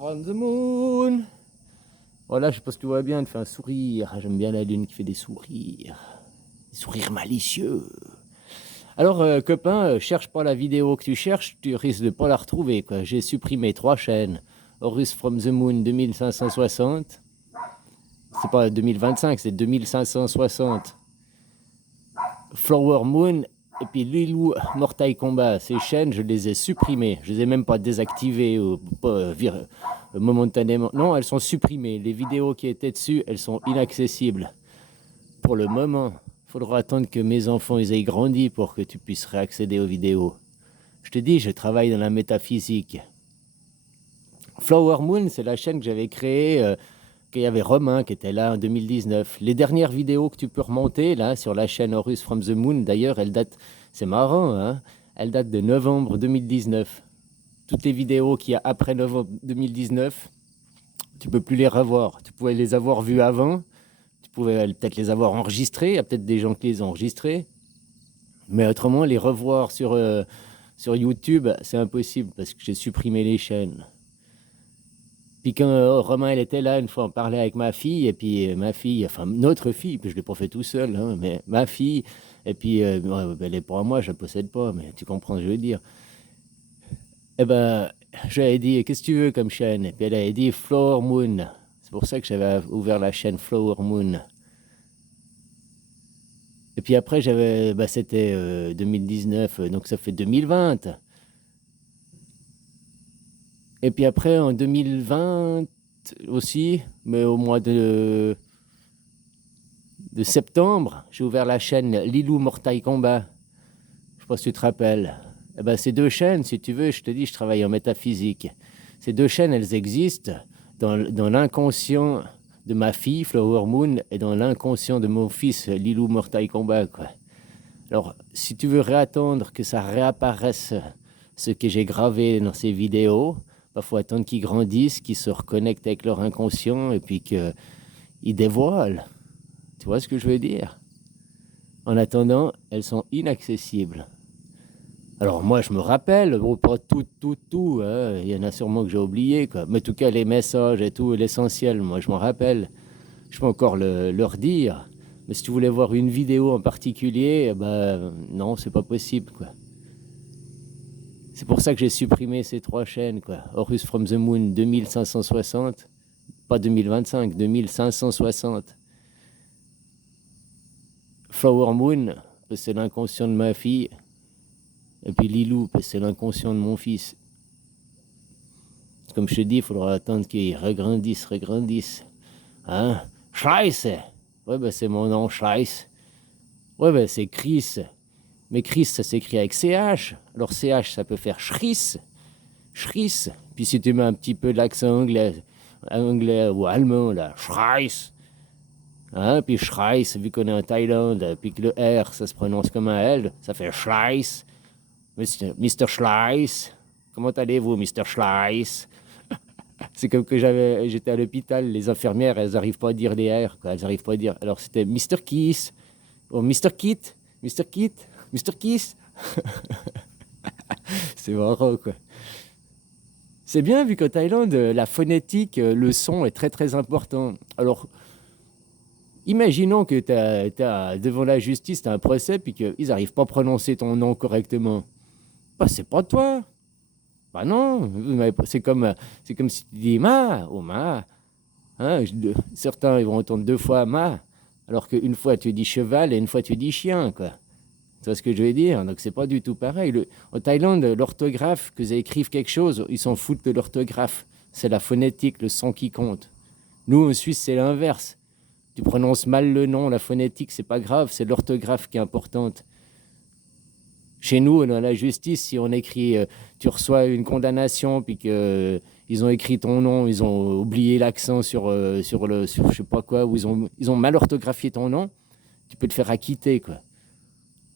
On the moon. Voilà, je sais pas si tu vois bien, elle fait un sourire. J'aime bien la lune qui fait des sourires. Des sourires malicieux. Alors, copain, cherche pas la vidéo que tu cherches, tu risques de pas la retrouver, quoi. J'ai supprimé 3 chaînes. Horus from the Moon 2560. C'est pas 2025, c'est 2560. Flower Moon et puis Lilou Mortal Kombat. Ces chaînes, je les ai supprimées. Je les ai même pas désactivées ou pas momentanément. Non, elles sont supprimées. Les vidéos qui étaient dessus, elles sont inaccessibles. Pour le moment, il faudra attendre que mes enfants ils aient grandi pour que tu puisses réaccéder aux vidéos. Je te dis, je travaille dans la métaphysique. Flower Moon, c'est la chaîne que j'avais créée, qu'il y avait Romain qui était là en 2019. Les dernières vidéos que tu peux remonter là sur la chaîne Horus from the Moon, d'ailleurs, elles datent, c'est marrant, hein, elles datent de novembre 2019. Toutes les vidéos qu'il y a après novembre 2019, tu peux plus les revoir. Tu pouvais les avoir vues avant, tu pouvais peut-être les avoir enregistrées, il y a peut-être des gens qui les ont enregistrées, mais autrement, les revoir sur YouTube, c'est impossible parce que j'ai supprimé les chaînes. Puis quand Romain elle était là, une fois on parlait avec ma fille, et puis ma fille, enfin notre fille, puis je ne l'ai pas fait tout seul, hein, mais ma fille, et puis elle est pour moi, je ne la possède pas, mais tu comprends ce que je veux dire. Eh ben, je lui ai dit, qu'est-ce que tu veux comme chaîne? Et puis elle a dit Flower Moon. C'est pour ça que j'avais ouvert la chaîne Flower Moon. Et puis après, c'était 2019, donc ça fait 2020. Et puis après, en 2020 aussi, mais au mois de septembre, j'ai ouvert la chaîne Lilou Mortal Kombat. Je sais pas si tu te rappelles. Eh ben, ces deux chaînes, si tu veux, je te dis, je travaille en métaphysique. Ces deux chaînes, elles existent dans l'inconscient de ma fille, Flower Moon, et dans l'inconscient de mon fils, Lilou Mortal Kombat, quoi. Alors, si tu veux réattendre que ça réapparaisse ce que j'ai gravé dans ces vidéos, il faut attendre qu'ils grandissent, qu'ils se reconnectent avec leur inconscient et puis qu'ils dévoilent. Tu vois ce que je veux dire? En attendant, elles sont inaccessibles. Alors moi, je me rappelle, bon, pas tout, hein, il y en a sûrement que j'ai oublié, quoi. Mais en tout cas, les messages et tout, l'essentiel, moi, je m'en rappelle. Je peux encore leur dire. Mais si tu voulais voir une vidéo en particulier, ben non, c'est pas possible, quoi. C'est pour ça que j'ai supprimé ces 3 chaînes, quoi. Horus from the Moon 2560, pas 2025, 2560. Flower Moon, c'est l'inconscient de ma fille. Et puis Lilou, c'est l'inconscient de mon fils. Comme je te dis, il faudra attendre qu'ils regrandissent. Hein? Scheiße! Ouais, ben c'est mon nom, Scheiße. Ouais, ben c'est Chris. Mais Chris, ça s'écrit avec CH. Alors CH, ça peut faire Schriss. Schriss. Puis si tu mets un petit peu l'accent anglais ou allemand, là, Schreiss. Hein? Puis Schreiss, vu qu'on est en Thaïlande, puis que le R, ça se prononce comme un L, ça fait Schleiss. Mr. Schleiss. Comment allez-vous, Mr. Schleiss? C'est comme que j'étais à l'hôpital, les infirmières, elles n'arrivent pas à dire les R, quoi. Elles n'arrivent pas à dire. Alors c'était Mr. Kiss, ou Mr. Kit, Mr. Kit, Mr. Kiss. C'est marrant, quoi. C'est bien, vu qu'en Thaïlande, la phonétique, le son est très très important. Alors, imaginons que devant la justice, tu as un procès, puis qu'ils n'arrivent pas à prononcer ton nom correctement. Bah, c'est pas toi. Bah non, c'est comme si tu dis ma ou ma. Hein, certains ils vont entendre 2 fois ma, alors qu'une fois tu dis cheval et une fois tu dis chien, quoi. Tu vois ce que je veux dire? Donc c'est pas du tout pareil. En Thaïlande, l'orthographe, que vous écrivent quelque chose, ils s'en foutent de l'orthographe. C'est la phonétique, le son qui compte. Nous, en Suisse, c'est l'inverse. Tu prononces mal le nom, la phonétique, c'est pas grave, c'est l'orthographe qui est importante. Chez nous, dans la justice, si on écrit, tu reçois une condamnation, puis qu'ils ont écrit ton nom, ils ont oublié l'accent sur je sais pas quoi, ou ils ont mal orthographié ton nom, tu peux te faire acquitter, quoi.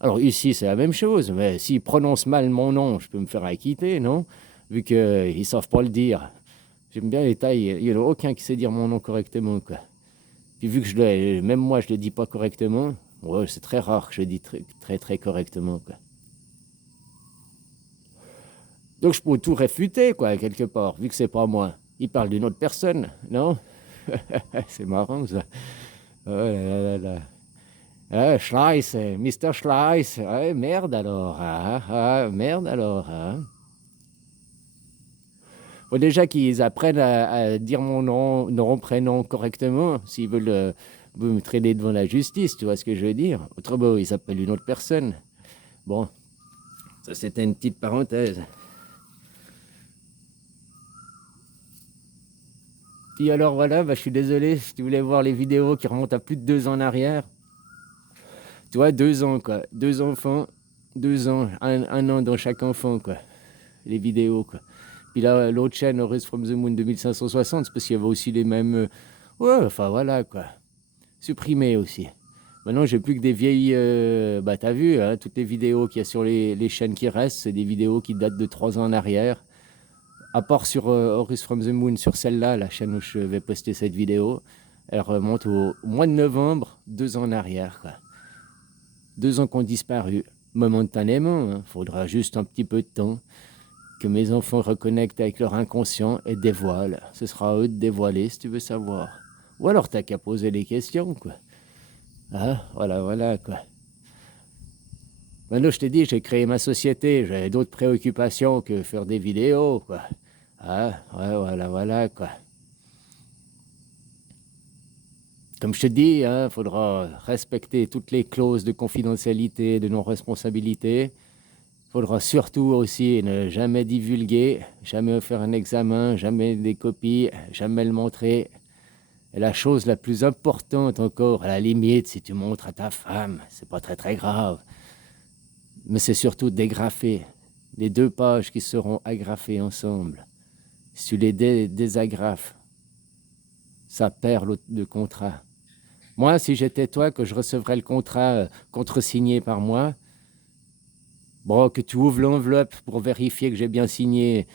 Alors ici, c'est la même chose, mais s'ils prononcent mal mon nom, je peux me faire acquitter, non? Vu qu'ils ne savent pas le dire. J'aime bien les Thaïs, il n'y en a aucun qui sait dire mon nom correctement, quoi. Puis vu que même moi, je ne le dis pas correctement, ouais, c'est très rare que je le dise très, très, très correctement, quoi. Donc je peux tout réfuter, quoi, quelque part, vu que c'est pas moi. Il parle d'une autre personne, non? C'est marrant ça. Oh là là là là. Ah, Schleiss, Mr. Schleiss. Ouais, merde alors. Merde alors. Faut déjà qu'ils apprennent à dire mon nom, prénom correctement s'ils veulent me traîner devant la justice, tu vois ce que je veux dire? Autrement, ils s'appellent une autre personne. Bon, ça c'était une petite parenthèse. Puis alors voilà, je suis désolé, si tu voulais voir les vidéos qui remontent à plus de 2 ans en arrière. Tu vois, 2 ans quoi, 2 enfants, 2 ans, un an dans chaque enfant quoi, les vidéos quoi. Puis là, l'autre chaîne, Horus from the Moon 2560, c'est parce qu'il y avait aussi les mêmes... Ouais, enfin voilà quoi. Supprimé aussi. Maintenant, j'ai plus que des vieilles... t'as vu, hein, toutes les vidéos qu'il y a sur les chaînes qui restent, c'est des vidéos qui datent de 3 ans en arrière. À part sur Horus from the Moon, sur celle-là, la chaîne où je vais poster cette vidéo, elle remonte au mois de novembre, 2 ans en arrière, quoi. 2 ans qu'ont disparu, momentanément. Hein. Faudra juste un petit peu de temps que mes enfants reconnectent avec leur inconscient et dévoilent. Ce sera à eux de dévoiler si tu veux savoir. Ou alors t'as qu'à poser des questions, quoi. Ah, voilà, quoi. Maintenant, je t'ai dit, j'ai créé ma société, j'avais d'autres préoccupations que faire des vidéos, quoi. Ah, ouais, voilà, quoi. Comme je te dis, il faudra respecter toutes les clauses de confidentialité, de non-responsabilité. Il faudra surtout aussi ne jamais divulguer, jamais faire un examen, jamais des copies, jamais le montrer. Et la chose la plus importante encore, à la limite, si tu montres à ta femme, c'est pas très grave. Mais c'est surtout dégrafer les 2 pages qui seront agrafées ensemble. Si tu les désagrafes, ça perd le contrat. Moi, si j'étais toi, que je recevrais le contrat contresigné par moi, bon, que tu ouvres l'enveloppe pour vérifier que j'ai bien signé,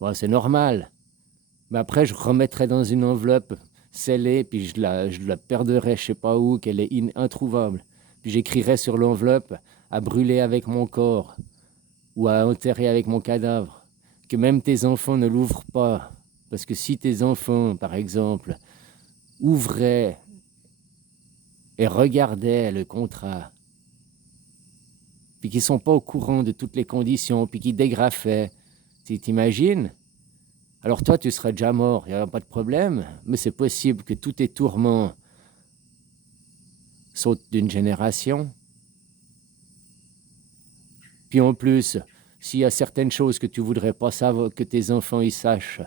bon, c'est normal. Mais après, je remettrais dans une enveloppe scellée, puis je la perdrais je sais pas où, qu'elle est introuvable. Puis j'écrirais sur l'enveloppe à brûler avec mon corps ou à enterrer avec mon cadavre. Que même tes enfants ne l'ouvrent pas. Parce que si tes enfants, par exemple, ouvraient et regardaient le contrat, puis qu'ils ne sont pas au courant de toutes les conditions, puis qu'ils dégrafaient, tu t'imagines? Alors toi, tu serais déjà mort, il n'y aurait pas de problème, mais c'est possible que tous tes tourments sautent d'une génération. Puis en plus, s'il y a certaines choses que tu ne voudrais pas savoir, que tes enfants y sachent,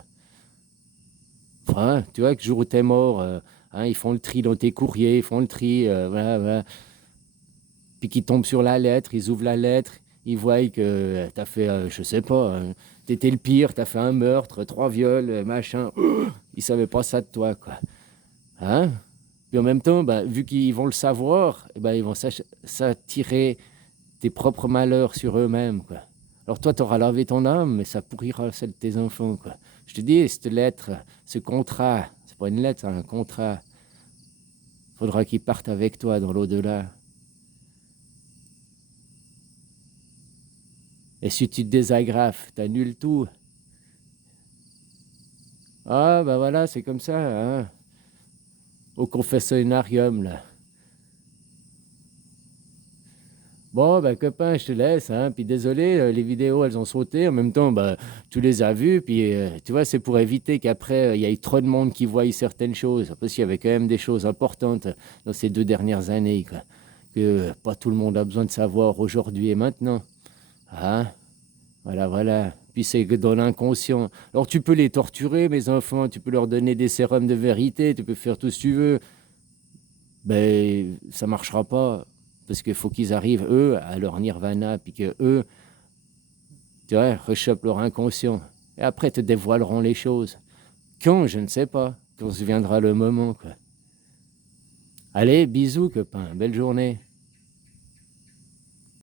tu vois que le jour où tu es mort, ils font le tri dans tes courriers, ils font le tri, voilà. Puis qu'ils tombent sur la lettre, ils ouvrent la lettre, ils voient que tu as fait, je sais pas, tu étais le pire, tu as fait un meurtre, 3 viols, machin. Ils ne savaient pas ça de toi, quoi. Hein? Puis en même temps, vu qu'ils vont le savoir, ils vont s'attirer tes propres malheurs sur eux-mêmes, quoi. Alors toi, tu auras lavé ton âme, mais ça pourrira celle de tes enfants, quoi. Je te dis, cette lettre, ce contrat, c'est pas une lettre, c'est un contrat. Faudra qu'il parte avec toi dans l'au-delà. Et si tu te désagrafes, t'annules tout. Ah, voilà, c'est comme ça, hein. Au confessionnarium, là. Bon, copain, je te laisse, hein. Puis désolé, les vidéos, elles ont sauté. En même temps, tu les as vues. Puis, tu vois, c'est pour éviter qu'après, il y ait trop de monde qui voie certaines choses. Parce qu'il y avait quand même des choses importantes dans ces 2 dernières années, quoi, que pas tout le monde a besoin de savoir aujourd'hui et maintenant. Hein? Voilà. Puis c'est dans l'inconscient. Alors, tu peux les torturer, mes enfants. Tu peux leur donner des sérums de vérité. Tu peux faire tout ce que tu veux. Ça marchera pas. Parce qu'il faut qu'ils arrivent, eux, à leur nirvana, puis qu'eux, tu vois, rechopent leur inconscient. Et après, te dévoileront les choses. Quand, je ne sais pas. Quand se viendra le moment, quoi. Allez, bisous, copain. Belle journée.